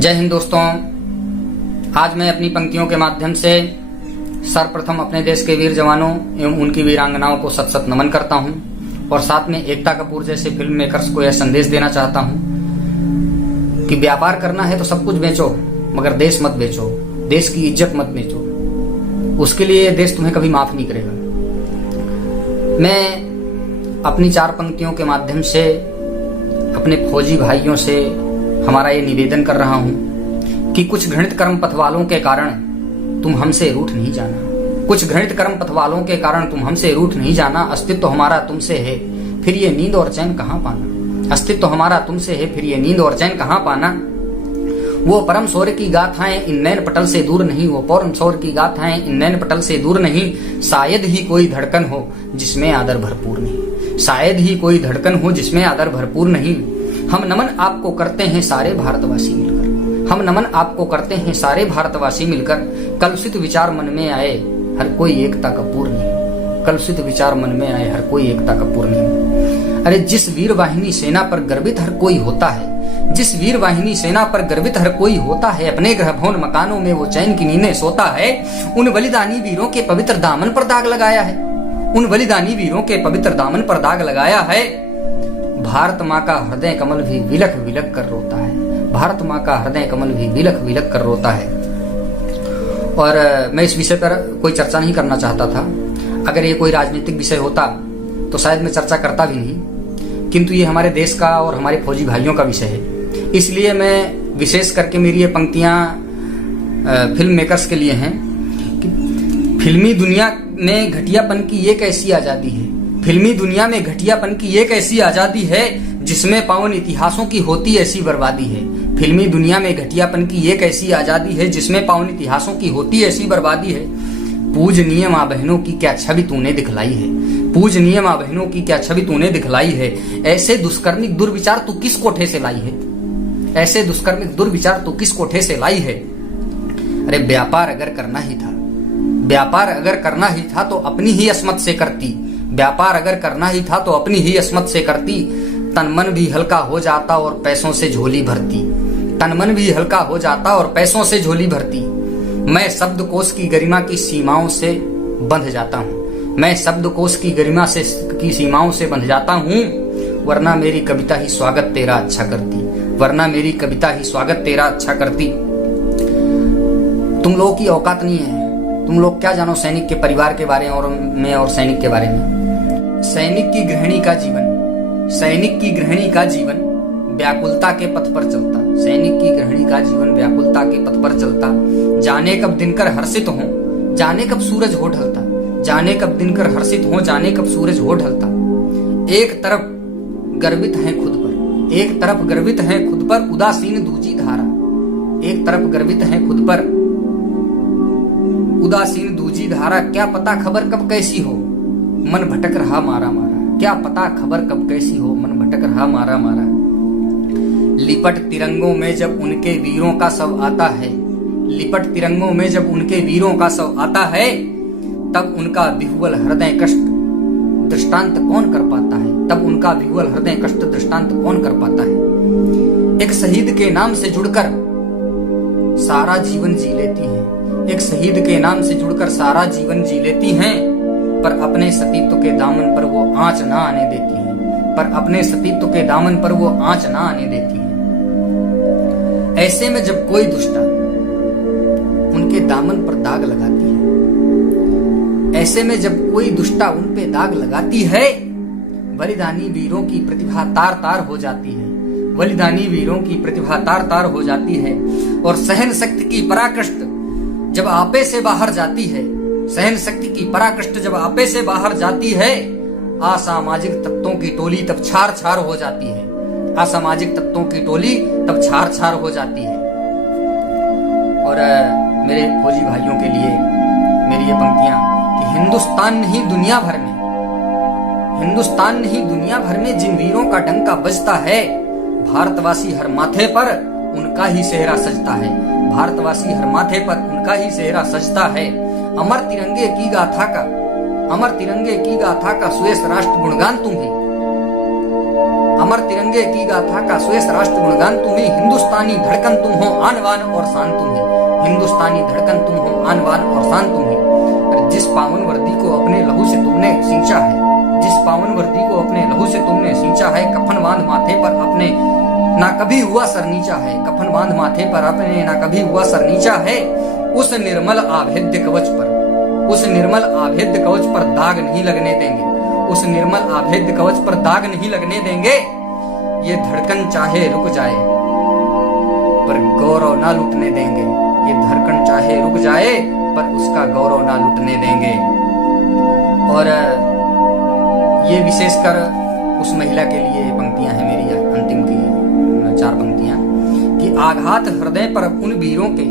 जय हिंद दोस्तों। आज मैं अपनी पंक्तियों के माध्यम से सर्वप्रथम अपने देश के वीर जवानों एवं उनकी वीरांगनाओं को सत सत नमन करता हूं और साथ में एकता कपूर जैसे फिल्म मेकर्स को यह संदेश देना चाहता हूं कि व्यापार करना है तो सब कुछ बेचो, मगर देश मत बेचो, देश की इज्जत मत बेचो। उसके लिए देश तुम्हें कभी माफ नहीं करेगा। मैं अपनी चार पंक्तियों के माध्यम से अपने फौजी भाइयों से हमारा ये निवेदन कर रहा हूं कि कुछ घृणित कर्म पथ वालों के कारण तुम हमसे रूठ नहीं जाना। कुछ घृणित कर्म पथ वालों के कारण तुम हमसे रूठ नहीं जाना। अस्तित्व हमारा तुमसे है, फिर ये नींद और चैन कहां पाना। अस्तित्व हमारा तुमसे है, फिर ये नींद और चैन कहां पाना। वो परम शौर्य की गाथाएं इन नैन पटल से दूर नहीं, वो परम शौर्य की गाथाएं इन नैन पटल से दूर नहीं। शायद ही कोई धड़कन हो जिसमें आदर भरपूर नहीं, शायद ही कोई धड़कन हो जिसमें आदर भरपूर नहीं। हम नमन आपको करते हैं सारे भारतवासी मिलकर, हम नमन आपको करते हैं सारे भारतवासी मिलकर। कलुषित विचार मन में आए हर कोई एकता का पूर्ण नहीं, कलुषित विचार मन में आए हर कोई एकता का पूर्ण नहीं। अरे जिस वीर वाहिनी सेना पर गर्वित हर कोई होता है, जिस वीर वाहिनी सेना पर गर्वित हर कोई होता है, अपने गृह भवन मकानों में वो चैन की नींदें सोता है। उन बलिदानी वीरों के पवित्र दामन पर दाग लगाया है, उन बलिदानी वीरों के पवित्र दामन पर दाग लगाया है। भारत माँ का हृदय कमल भी विलख विलख कर रोता है, भारत माँ का हृदय कमल भी विलख विलख कर रोता है। और मैं इस विषय पर कोई चर्चा नहीं करना चाहता था। अगर ये कोई राजनीतिक विषय होता तो शायद मैं चर्चा करता भी नहीं, किंतु ये हमारे देश का और हमारे फौजी भाइयों का विषय है। इसलिए मैं विशेष करके मेरी ये पंक्तियां फिल्म मेकर्स के लिए हैं कि फिल्मी दुनिया में घटियापन की एक ऐसी आजादी है, फिल्मी दुनिया में घटियापन की एक ऐसी आजादी है जिसमें पावन इतिहासों की होती ऐसी बर्बादी है। फिल्मी दुनिया में घटियापन की एक ऐसी आजादी है जिसमें पावन इतिहासों की होती ऐसी बर्बादी है। पूजनीय माँ बहनों की क्या छवि तूने दिखलाई है, पूजनीय माँ बहनों की क्या छवि तूने दिखलाई है। ऐसे दुष्कर्मिक दुर्विचार तू किस कोठे से लाई है, ऐसे दुष्कर्मिक दुर्विचार तू किस कोठे से लाई है। अरे व्यापार अगर करना ही था, व्यापार अगर करना ही था तो अपनी ही अस्मत से करती, व्यापार अगर करना ही था तो अपनी ही अस्मत से करती। तन मन भी हल्का हो जाता और पैसों से झोली भरती, तन मन भी हल्का हो जाता और पैसों से झोली भरती। मैं शब्दकोश की गरिमा की सीमाओं से बंध जाता हूँ, मैं शब्दकोश की गरिमा से की सीमाओं से बंध जाता हूँ। वरना मेरी कविता ही स्वागत तेरा अच्छा करती, वरना मेरी कविता ही स्वागत तेरा अच्छा करती। तुम लोगों की औकात नहीं है, तुम लोग क्या जानो सैनिक के परिवार के बारे में और सैनिक के बारे में। सैनिक की गृहिणी का जीवन, सैनिक की गृहिणी का जीवन व्याकुलता के पथ पर चलता, सैनिक की गृहिणी का जीवन व्याकुलता के पथ पर चलता। जाने कब दिनकर हर्षित हो, जाने कब सूरज हो ढलता, जाने कब दिनकर हर्षित हो, जाने कब सूरज हो ढलता। एक तरफ गर्वित है खुद पर, एक तरफ गर्वित है खुद पर उदासीन दूजी धारा, एक तरफ गर्वित है खुद पर उदासीन दूजी धारा। क्या पता खबर कब कैसी हो, मन भटक रहा मारा मारा, क्या पता खबर कब कैसी हो, मन भटक रहा मारा मारा। लिपट तिरंगों में जब उनके वीरों का शव आता है, लिपट तिरंगों में जब उनके वीरों का शव आता है, तब उनका विह्वल हृदय कष्ट दृष्टांत कौन कर पाता है, तब उनका विह्वल हृदय कष्ट दृष्टांत कौन कर पाता है। एक शहीद के नाम से जुड़कर सारा जीवन जी लेती हैं, एक शहीद के नाम से जुड़कर सारा जीवन जी लेती हैं, पर अपने सतीत्व के दामन पर वो आंच ना आने देती हैं, पर अपने सतीत्व के दामन पर वो आंच ना आने देती हैं। ऐसे में जब कोई दुष्टा उनके दामन पर दाग लगाती है, ऐसे में जब कोई दुष्टा उन पे दाग लगाती है, बलिदानी वीरों की प्रतिभा तार तार हो जाती है, बलिदानी वीरों की प्रतिभा तार तार हो जाती है। और सहन शक्ति की पराकृष्ट जब आपे से बाहर जाती है, सहन शक्ति की पराकृष्ट जब आपे से बाहर जाती है, असामाजिक तत्वों की टोली तब छार छार हो जाती है, असामाजिक तत्वों की टोली तब छार छार हो जाती है। और मेरे फौजी भाइयों के लिए मेरी ये पंक्तियां कि हिंदुस्तान नहीं दुनिया भर में, हिंदुस्तान नहीं दुनिया भर में जिन वीरों का डंका बजता है, भारतवासी हर माथे पर उनका ही सेहरा सजता है, भारतवासी हर माथे पर उनका ही सेहरा सजता है। अमर तिरंगे की गाथा का, अमर तिरंगे की गाथा का सुयश राष्ट्र गुणगान तुम ही, अमर तिरंगे की गाथा का श्वेत राष्ट्र गुणगान तुम ही, हिंदुस्तानी धड़कन तुम हो, आन बान और शान तुम ही, हिंदुस्तानी धड़कन तुम हो, आन बान और शान तुम ही। जिस पावन वर्दी को अपने लहू से तुमने सींचा है, जिस पावन वर्दी को अपने लहू से तुमने सींचा है, कफन बांध माथे पर अपने ना कभी हुआ सर नीचा है, कफन बांध माथे पर अपने ना कभी हुआ सर नीचा है। उस निर्मल आभेद्य कवच पर, उस निर्मल आभेद्य कवच पर दाग नहीं लगने देंगे, उस निर्मल आभेद्य कवच पर दाग नहीं लगने देंगे। ये धड़कन चाहे रुक जाए पर गौरव ना लुटने देंगे, ये धड़कन चाहे रुक जाए पर उसका गौरव ना लुटने देंगे। और ये विशेषकर उस महिला के लिए पंक्तियां हैं मेरी, अंतिम की 4 पंक्तियां कि आघात हृदय पर उन वीरों के,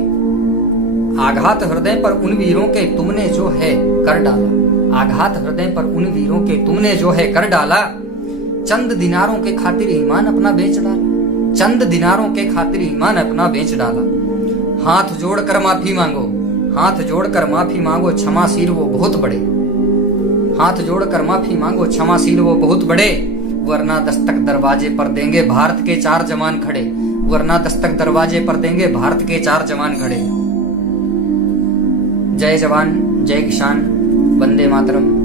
आघात हृदय पर उन वीरों के तुमने जो है कर डाला, आघात हृदय पर उन वीरों के तुमने जो है कर डाला। चंद दिनारों के खातिर ईमान अपना बेच डाला, चंद दिनारों के खातिर ईमान अपना बेच डाला। हाथ जोड़कर माफी मांगो, हाथ जोड़कर माफी मांगो, क्षमाशील वो बहुत बड़े, हाथ जोड़कर माफी मांगो, क्षमाशील वो बहुत बड़े। वरना दस्तक दरवाजे पर देंगे भारत के 4 जवान खड़े, वरना दस्तक दरवाजे पर देंगे भारत के 4 जवान खड़े। जय जवान, जय किसान, वंदे मातरम।